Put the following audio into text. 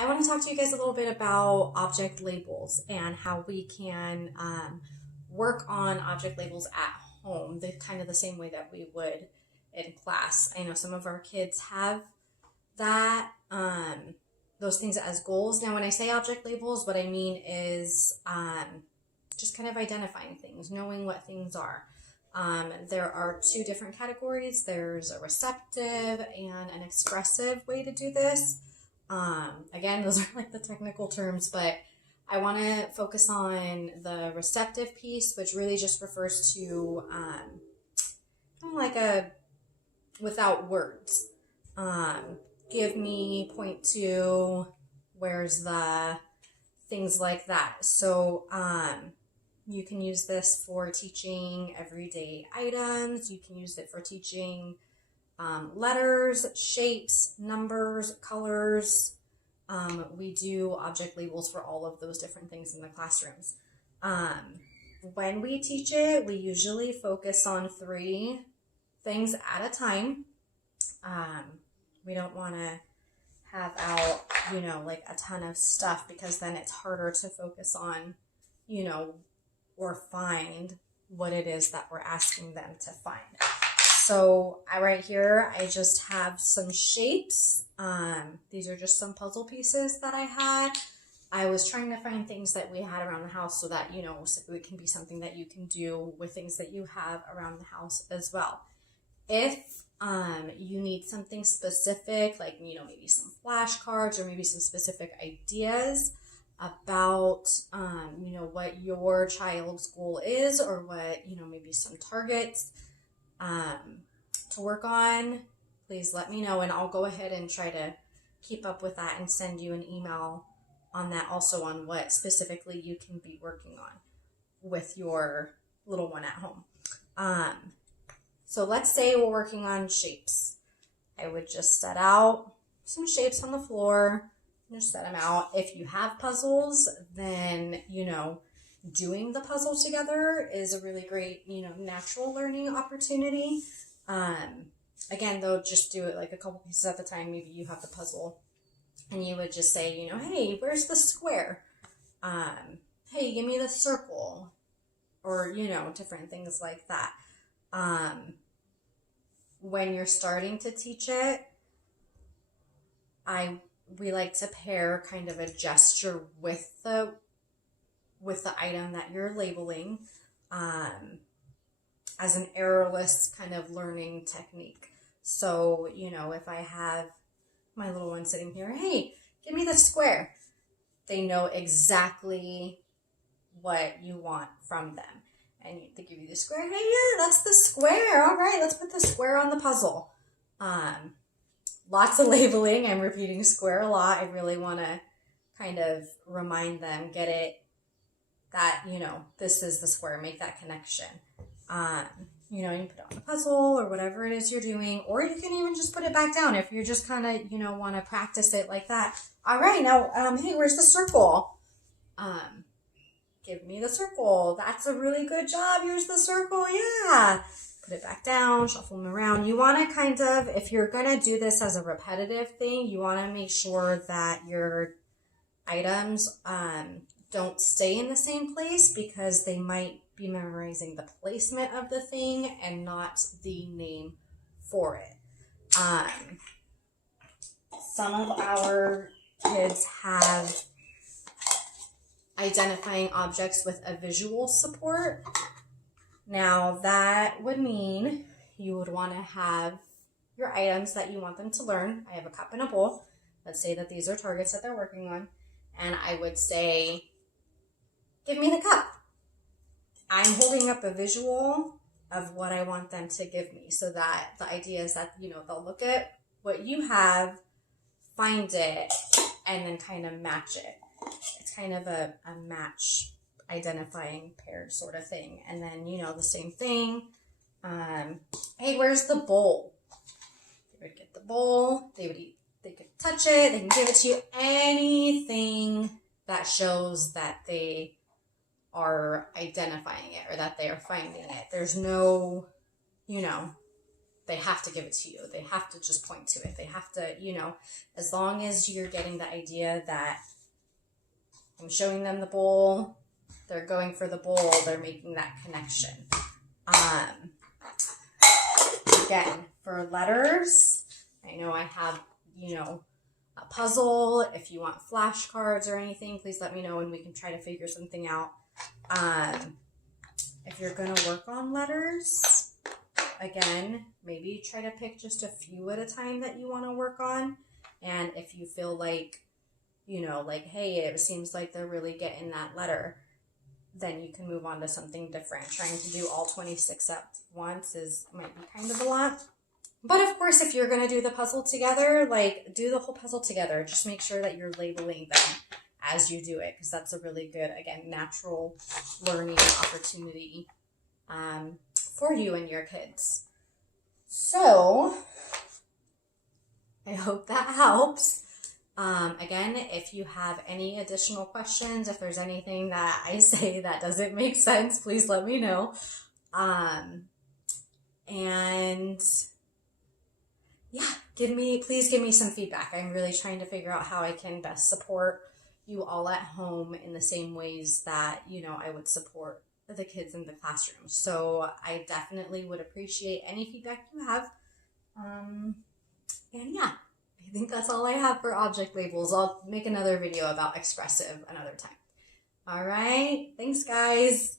I want to talk to you guys a little bit about object labels and how we can work on object labels at home, the kind of the same way that we would in class. I know some of our kids have that those things as goals. Now, when I say object labels, what I mean is just kind of identifying things, knowing what things are. There are two different categories. There's a receptive and an expressive way to do this. Again, those are like the technical terms, but I want to focus on the receptive piece, which really just refers to kind of like a without words. Give me, point to, where's the, things like that. So you can use this for teaching everyday items. You can use it for teaching letters, shapes, numbers, colors. We do object labels for all of those different things in the classrooms. When we teach it, we usually focus on 3 things at a time. We don't want to have out, like a ton of stuff, because then it's harder to focus on, or find what it is that we're asking them to find. So right here, I just have some shapes. These are just some puzzle pieces that I had. I was trying to find things that we had around the house so that, so it can be something that you can do with things that you have around the house as well. If you need something specific, like, maybe some flashcards or maybe some specific ideas about, what your child's goal is, or what, maybe some targets to work on, please let me know, and I'll go ahead and try to keep up with that and send you an email on that, also on what specifically you can be working on with your little one at home. So let's say we're working on shapes. I would just set out some shapes on the floor, just set them out. If you have puzzles, then, doing the puzzle together is a really great, natural learning opportunity. Again, though, just do it like a couple pieces at a time. Maybe you have the puzzle and you would just say, hey, where's the square? Hey, give me the circle, or, different things like that. When you're starting to teach it, we like to pair kind of a gesture with the item that you're labeling, as an errorless kind of learning technique. So, if I have my little one sitting here, hey, give me the square, they know exactly what you want from them. And they give you the square. Hey, yeah, that's the square. All right, let's put the square on the puzzle. Lots of labeling. I'm repeating square a lot. I really want to kind of remind them, get it, that, this is the square. Make that connection. You can put it on the puzzle or whatever it is you're doing, or you can even just put it back down if you're just kind of, want to practice it like that. All right, now, hey, where's the circle? Give me the circle. That's a really good job. Here's the circle. Yeah. Put it back down, shuffle them around. You want to kind of, if you're going to do this as a repetitive thing, you want to make sure that your items don't stay in the same place, because they might be memorizing the placement of the thing and not the name for it. Some of our kids have identifying objects with a visual support. Now, that would mean you would want to have your items that you want them to learn. I have a cup and a bowl. Let's say that these are targets that they're working on. And I would say, give me the cup. I'm holding up a visual of what I want them to give me, so that the idea is that, they'll look at what you have, find it, and then kind of match it. It's kind of a match identifying paired sort of thing. And then, the same thing. Hey, where's the bowl? They would get the bowl. They could touch it. They can give it to you. Anything that shows that they are identifying it or that they are finding it. There's no, they have to give it to you. They have to just point to it. They have to, you know, as long as you're getting the idea that I'm showing them the bowl, they're going for the bowl, they're making that connection. Again, for letters, I know I have, you know, a puzzle. If you want flashcards or anything, please let me know and we can try to figure something out. If you're going to work on letters, again, maybe try to pick just a few at a time that you want to work on. And if you feel like, you know, like, hey, it seems like they're really getting that letter, then you can move on to something different. Trying to do all 26 at once might be kind of a lot. But of course, if you're going to do the puzzle together, like, do the whole puzzle together. Just make sure that you're labeling them as you do it, because that's a really good, again, natural learning opportunity for you and your kids. So, I hope that helps. Again, if you have any additional questions, if there's anything that I say that doesn't make sense, please let me know. And yeah, please give me some feedback. I'm really trying to figure out how I can best support you all at home in the same ways that, you know, I would support the kids in the classroom. So I definitely would appreciate any feedback you have. And yeah, I think that's all I have for object labels. I'll make another video about expressive another time. All right. Thanks, guys.